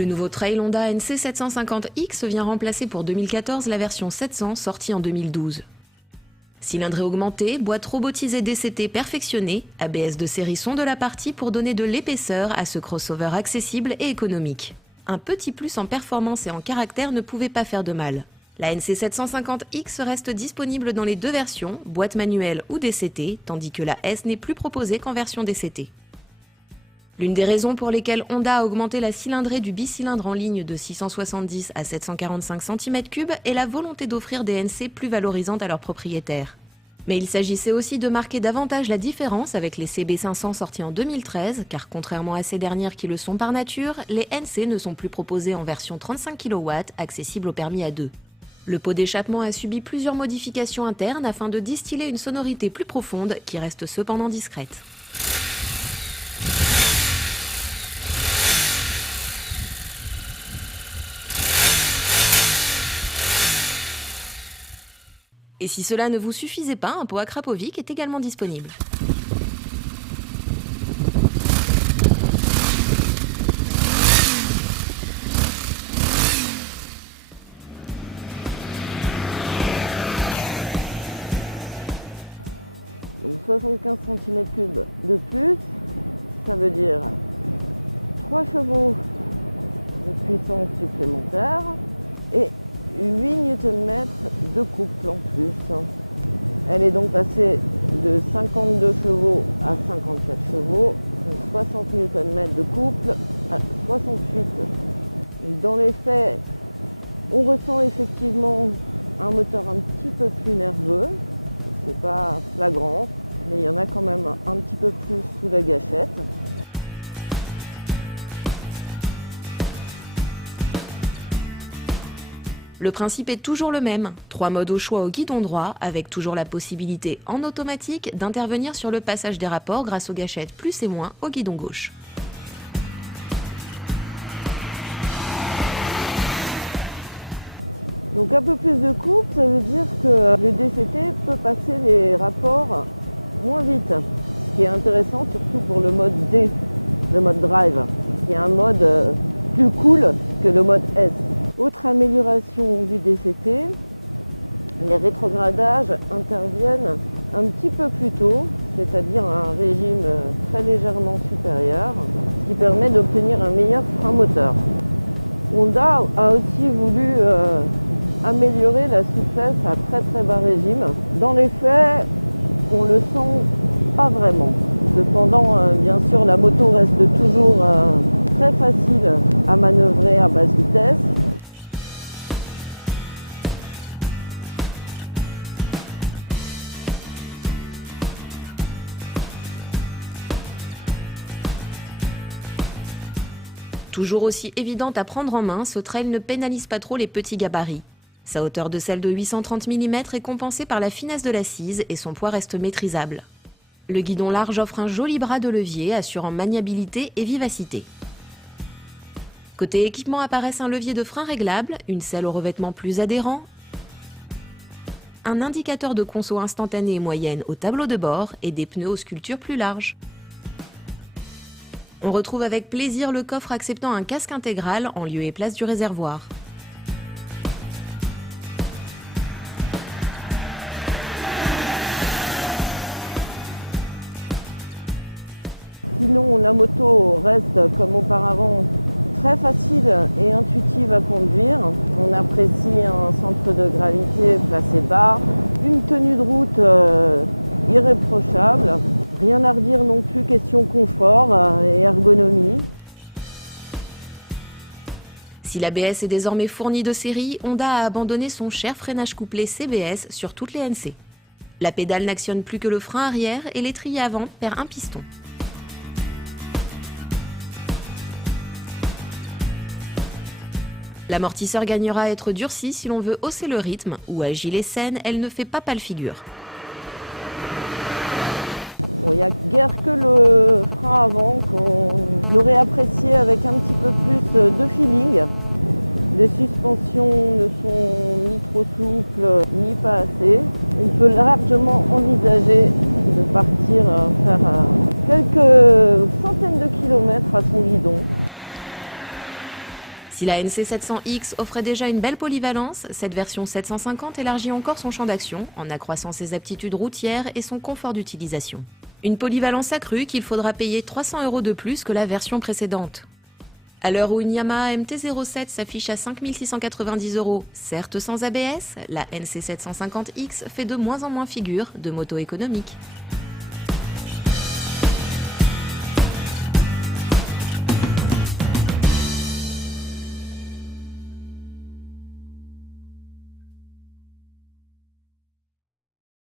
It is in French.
Le nouveau trail Honda NC 750X vient remplacer pour 2014 la version 700 sortie en 2012. Cylindrée augmentée, boîte robotisée DCT perfectionnée, ABS de série sont de la partie pour donner de l'épaisseur à ce crossover accessible et économique. Un petit plus en performance et en caractère ne pouvait pas faire de mal. La NC 750X reste disponible dans les deux versions, boîte manuelle ou DCT, tandis que la S n'est plus proposée qu'en version DCT. L'une des raisons pour lesquelles Honda a augmenté la cylindrée du bicylindre en ligne de 670 à 745 cm3 est la volonté d'offrir des NC plus valorisantes à leurs propriétaires. Mais il s'agissait aussi de marquer davantage la différence avec les CB500 sortis en 2013, car contrairement à ces dernières qui le sont par nature, les NC ne sont plus proposés en version 35 kW, accessible au permis A2. Le pot d'échappement a subi plusieurs modifications internes afin de distiller une sonorité plus profonde qui reste cependant discrète. Et si cela ne vous suffisait pas, un pot à Krapovic est également disponible. Donc 75 cm3 de plus, ça veut dire 3 chevaux de puissance supplémentaire et 8 Nm de couple en plus. Elle est donc passée de 52 chevaux à 54 chevaux, 60 Nm de couple à 68. Dans les faits, on ressent effectivement un moteur un petit peu plus nerveux. C'est pas flagrant, mais il y en a quand même un petit peu plus sous la gâchette. Le principe est toujours le même, 3 modes au choix au guidon droit, avec toujours la possibilité en automatique d'intervenir sur le passage des rapports grâce aux gâchettes plus et moins au guidon gauche. Donc un peu plus de coupe, ça veut dire que le DCT peut passer les rapports moins vite. Ce qui est intéressant surtout pour le mode D, le mode drive, qui est un mode plus cool que le mode S. Autre amélioration du DCT, les rétrogradages interviennent un petit peu plus tôt, c'est-à-dire un régime très légèrement supérieur, ce qui permet d'obtenir un meilleur frein moteur. Honda a aussi voulu améliorer la souplesse à très très bas régime. Dans les faits, on le sent pas vraiment. Cependant, bien sûr, la moto reste toujours très facile à manœuvrer à basse vitesse. Toujours aussi évidente à prendre en main, ce trail ne pénalise pas trop les petits gabarits. Sa hauteur de selle de 830 mm est compensée par la finesse de l'assise et son poids reste maîtrisable. Le guidon large offre un joli bras de levier assurant maniabilité et vivacité. Côté équipement apparaissent un levier de frein réglable, une selle au revêtement plus adhérent, un indicateur de conso instantanée et moyenne au tableau de bord et des pneus aux sculptures plus larges. On retrouve avec plaisir le coffre acceptant un casque intégral en lieu et place du réservoir. Sinon, la moto reste comme auparavant très facile et intuitive à conduire. On apprécie un centre de gravité placé bas, une tenue de route irréprochable. Rien à redire non plus question confort et ergonomie. Si l'ABS est désormais fourni de série, Honda a abandonné son cher freinage couplé CBS sur toutes les NC. La pédale n'actionne plus que le frein arrière et l'étrier avant perd un piston. L'amortisseur gagnera à être durci si l'on veut hausser le rythme ou agile et saine, elle ne fait pas pâle figure. Bon, il n'y a guère que le frein avant qu'on aurait apprécié avec un petit peu plus de feeling. Les suspensions ne sont ni trop souples ni pas assez. On peut largement envisager de partir faire quelques centaines de kilomètres à son guidon. Si la NC700X offrait déjà une belle polyvalence, cette version 750 élargit encore son champ d'action en accroissant ses aptitudes routières et son confort d'utilisation. Une polyvalence accrue qu'il faudra payer 300 € de plus que la version précédente. À l'heure où une Yamaha MT-07 s'affiche à 5 690 €, certes sans ABS, la NC750X fait de moins en moins figure de moto économique.